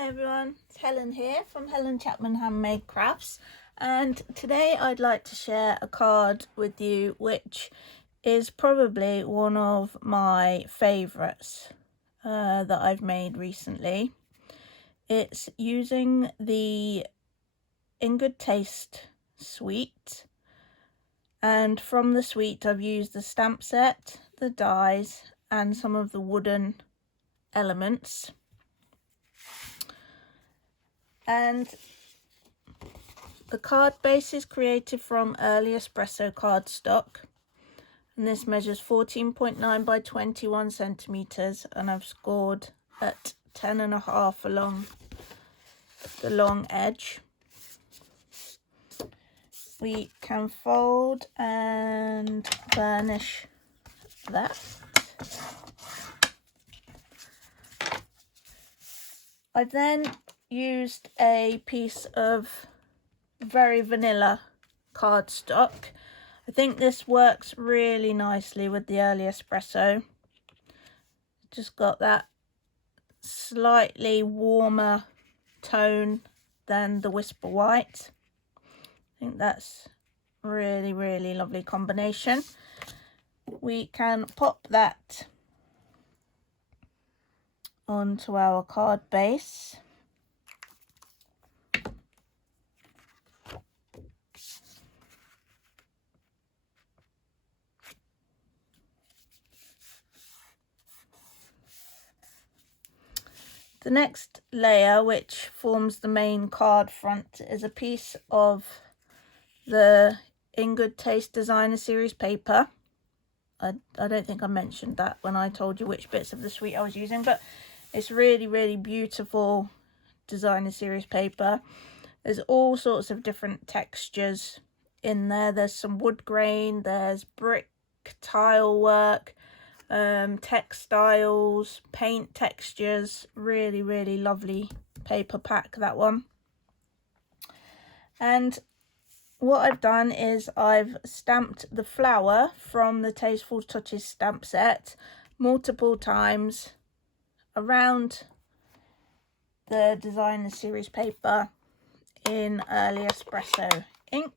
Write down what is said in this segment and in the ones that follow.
Hi everyone, it's Helen here from Helen Chapman Handmade Crafts, and today I'd like to share a card with you which is probably one of my favourites that I've made recently. It's using the In Good Taste suite, and from the suite I've used the stamp set, the dies and some of the wooden elements. And the card base is created from early espresso cardstock, and this measures 14.9 by 21 centimeters, and I've scored at 10.5 along the long edge. We can fold and burnish that. I've then used a piece of very vanilla cardstock. I think this works really nicely with the early espresso. Just got that slightly warmer tone than the Whisper White. I think that's really lovely combination. We can pop that onto our card base. The next layer, which forms the main card front, is a piece of the In Good Taste Designer Series paper. I don't think I mentioned that when I told you which bits of the suite I was using, but it's really beautiful Designer Series paper. There's all sorts of different textures in there. There's some wood grain, there's brick tile work, textiles, paint textures. Really lovely paper pack, that one. And what I've done is I've stamped the flower from the Tasteful Touches stamp set multiple times around the Designer Series paper in early espresso ink.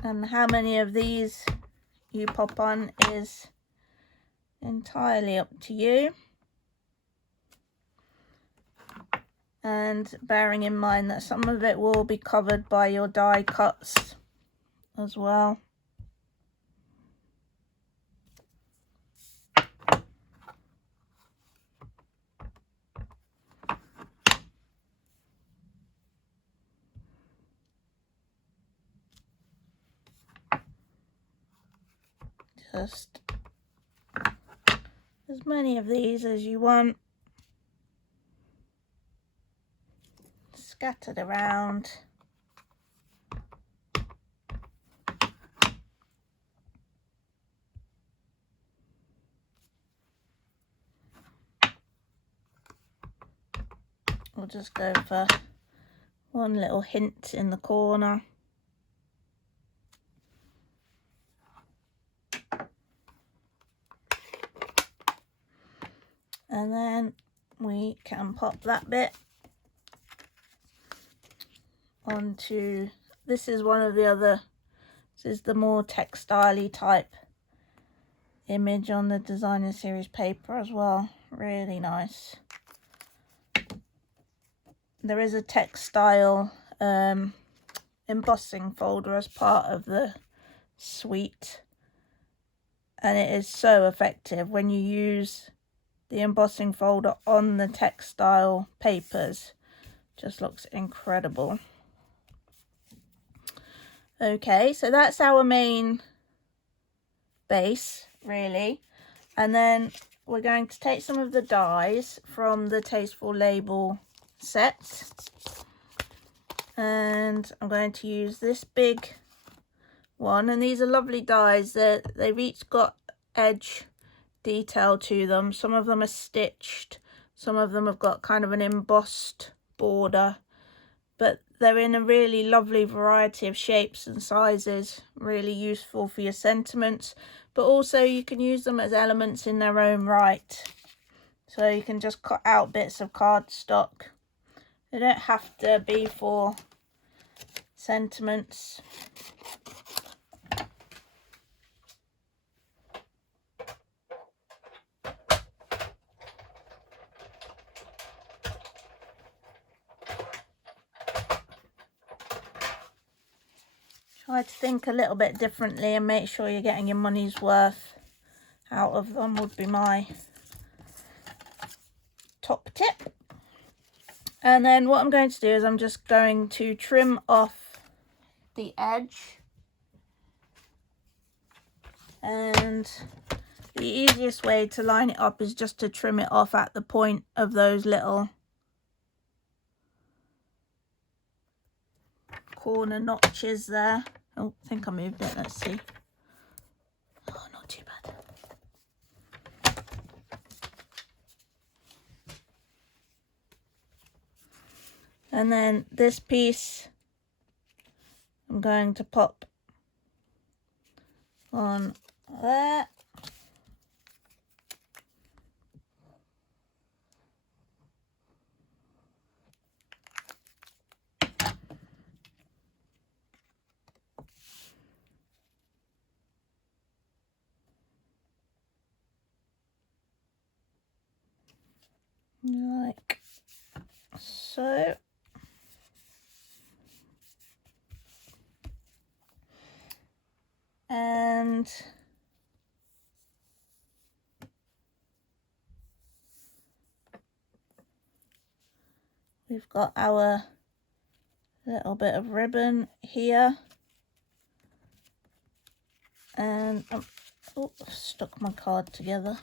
And how many of these you pop on is entirely up to you. And bearing in mind that some of it will be covered by your die cuts as well. Just as many of these as you want scattered around. We'll just go for one little hint in the corner. And then we can pop that bit onto, this is one of the other, this is the more textile-y type image on the Designer Series paper as well. Really nice. There is a textile embossing folder as part of the suite, and it is so effective when you use the embossing folder on the textile papers. Just looks incredible. Okay, so that's our main base really, and then we're going to take some of the dies from the Tasteful Label set, and I'm going to use this big one, and these are lovely dies. They've each got edge detail to them. Some of them are stitched, some of them have got kind of an embossed border, but they're in a really lovely variety of shapes and sizes, really useful for your sentiments, but also you can use them as elements in their own right. So you can just cut out bits of cardstock. They don't have to be for sentiments. Try to think a little bit differently and make sure you're getting your money's worth out of them would be my top tip. And then what I'm going to do is I'm just going to trim off the edge, and the easiest way to line it up is just to trim it off at the point of those little corner notches there. Oh, I think I moved it, let's see. Oh, not too bad. And then this piece I'm going to pop on there. Like so. And we've got our little bit of ribbon here. And oh, I've stuck my card together.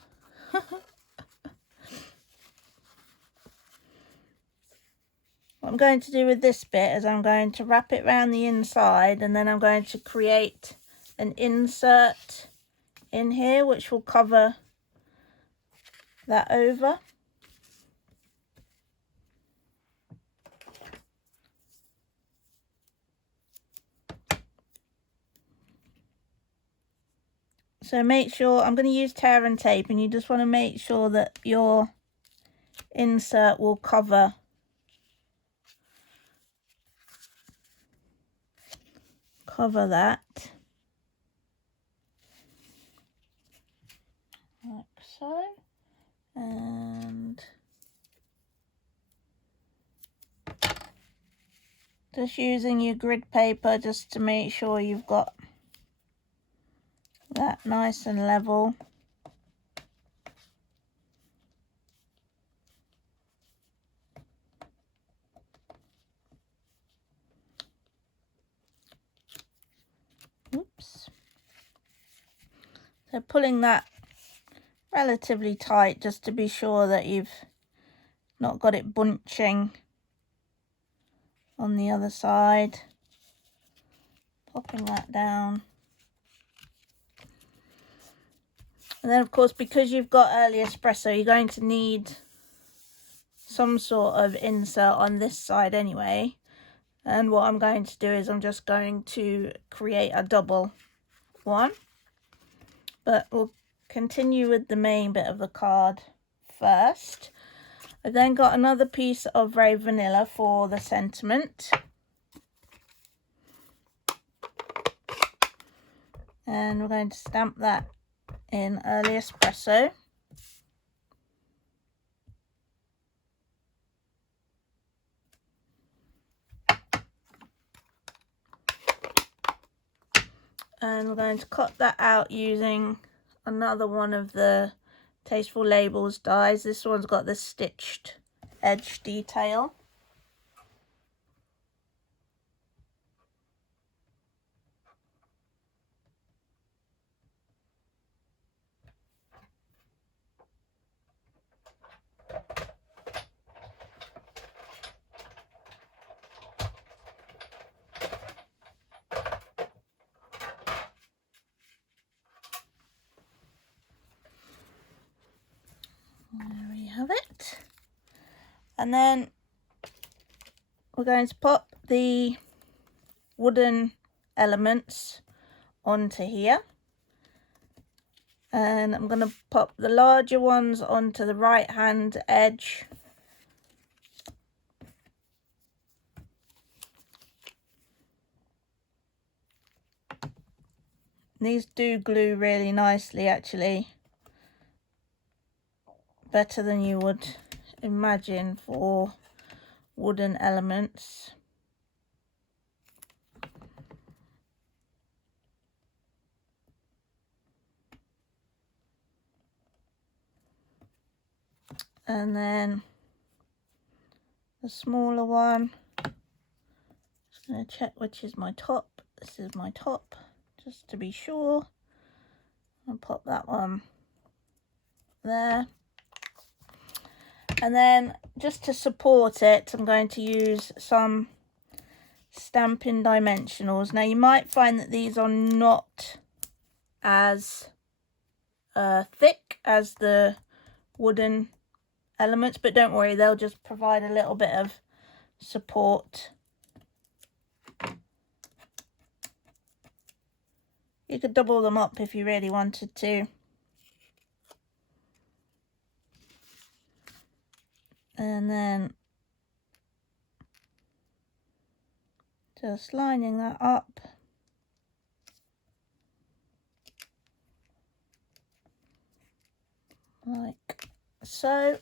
What I'm going to do with this bit is I'm going to wrap it around the inside, and then I'm going to create an insert in here which will cover that over. So make sure, I'm going to use tear and tape, and you just want to make sure that your insert will cover that, like so. And just using your grid paper just to make sure you've got that nice and level. Oops. So pulling that relatively tight just to be sure that you've not got it bunching on the other side. Popping that down. And then of course, because you've got early espresso, you're going to need some sort of insert on this side anyway. And what I'm going to do is I'm just going to create a double one. But we'll continue with the main bit of the card first. I've then got another piece of Very Vanilla for the sentiment. And we're going to stamp that in Early Espresso. And we're going to cut that out using another one of the Tasteful Labels dies. This one's got the stitched edge detail. There we have it. And then we're going to pop the wooden elements onto here, and I'm going to pop the larger ones onto the right hand edge. These do glue really nicely, actually, better than you would imagine for wooden elements. And then the smaller one, just going to check which is my top. This is my top, just to be sure. I'll pop that one there. And then just to support it, I'm going to use some Stampin' Dimensionals. Now you might find that these are not as thick as the wooden elements, but don't worry, they'll just provide a little bit of support. You could double them up if you really wanted to. And then just lining that up. Like so.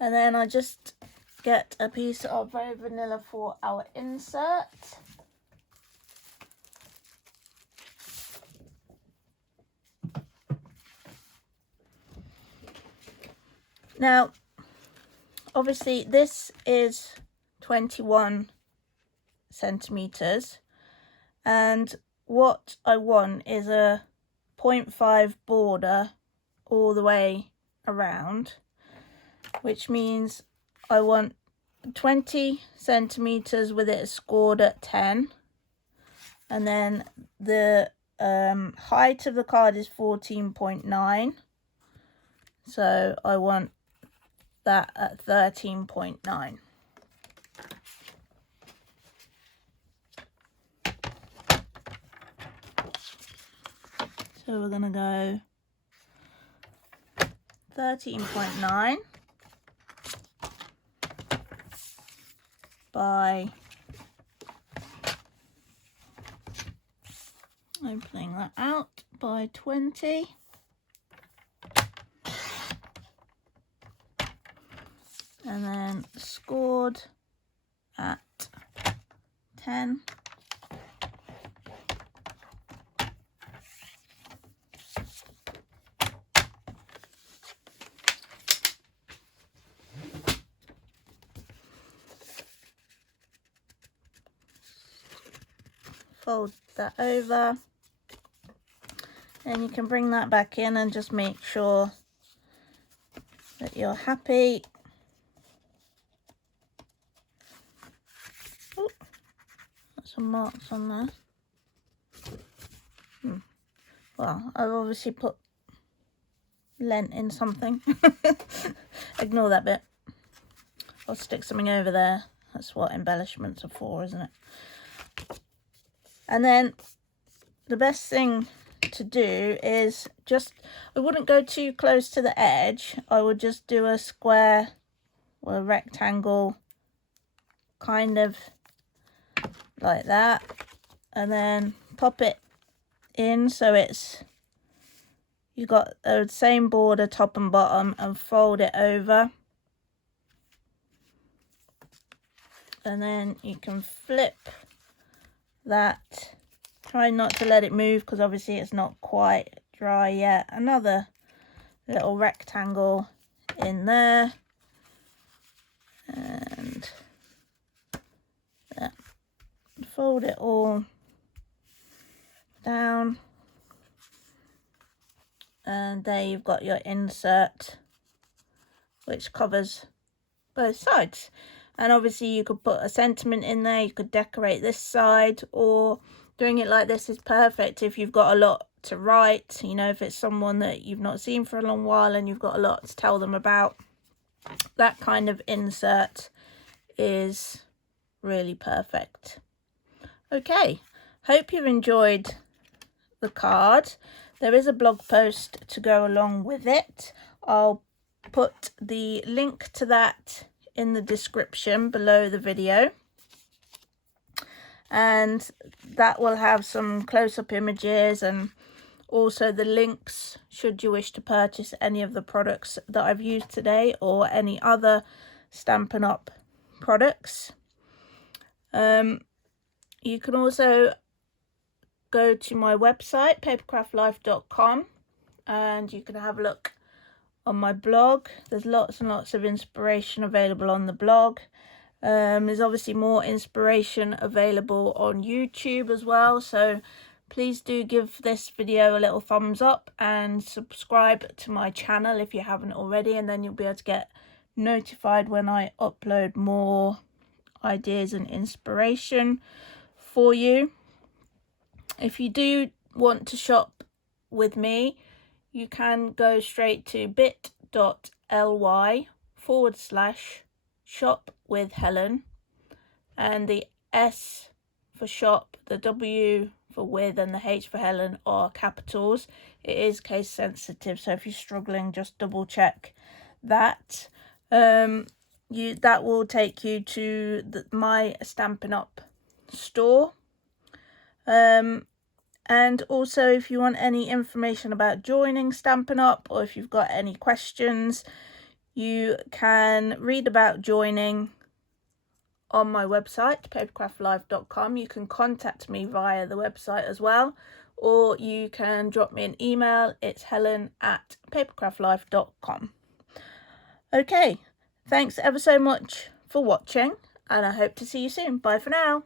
And then I just get a piece of Very Vanilla for our insert. Now, obviously this is 21 centimeters, and what I want is a 0.5 border all the way around, which means I want 20 centimeters with it scored at 10, and then the height of the card is 14.9, so I want that at 13.9. So we're going to go 13.9 by opening that out by 20. And then scored at 10. Fold that over, and you can bring that back in and just make sure that you're happy. Oh, got some marks on there. Well, I've obviously put lint in something. Ignore that bit. I'll stick something over there. That's what embellishments are for, isn't it? And then the best thing to do is just, I wouldn't go too close to the edge. I would just do a square or a rectangle, kind of like that, and then pop it in so it's, you got the same border top and bottom, and fold it over, and then you can flip that. Try not to let it move because obviously it's not quite dry yet. Another little rectangle in there, and fold it all down, and there you've got your insert, which covers both sides. And obviously you could put a sentiment in there, you could decorate this side, or doing it like this is perfect if you've got a lot to write, you know, if it's someone that you've not seen for a long while and you've got a lot to tell them about. That kind of insert is really perfect. Okay, hope you've enjoyed the card. There is a blog post to go along with it. I'll put the link to that in the description below the video, and that will have some close-up images and also the links should you wish to purchase any of the products that I've used today or any other Stampin' Up products. You can also go to my website, papercraftlife.com, and you can have a look on my blog. There's lots and lots of inspiration available on the blog. There's obviously more inspiration available on YouTube as well, so please do give this video a little thumbs up and subscribe to my channel if you haven't already, and then you'll be able to get notified when I upload more ideas and inspiration for you. If you do want to shop with me, you can go straight to bit.ly/shop with Helen, and the S for shop, the W for with, and the H for Helen are capitals. It is case sensitive, so if you're struggling, just double check that. That will take you to my Stampin' Up store. And also, if you want any information about joining Stampin' Up, or if you've got any questions, you can read about joining on my website, papercraftlife.com. You can contact me via the website as well, or you can drop me an email. It's helen@papercraftlife.com. Okay, thanks ever so much for watching, and I hope to see you soon. Bye for now.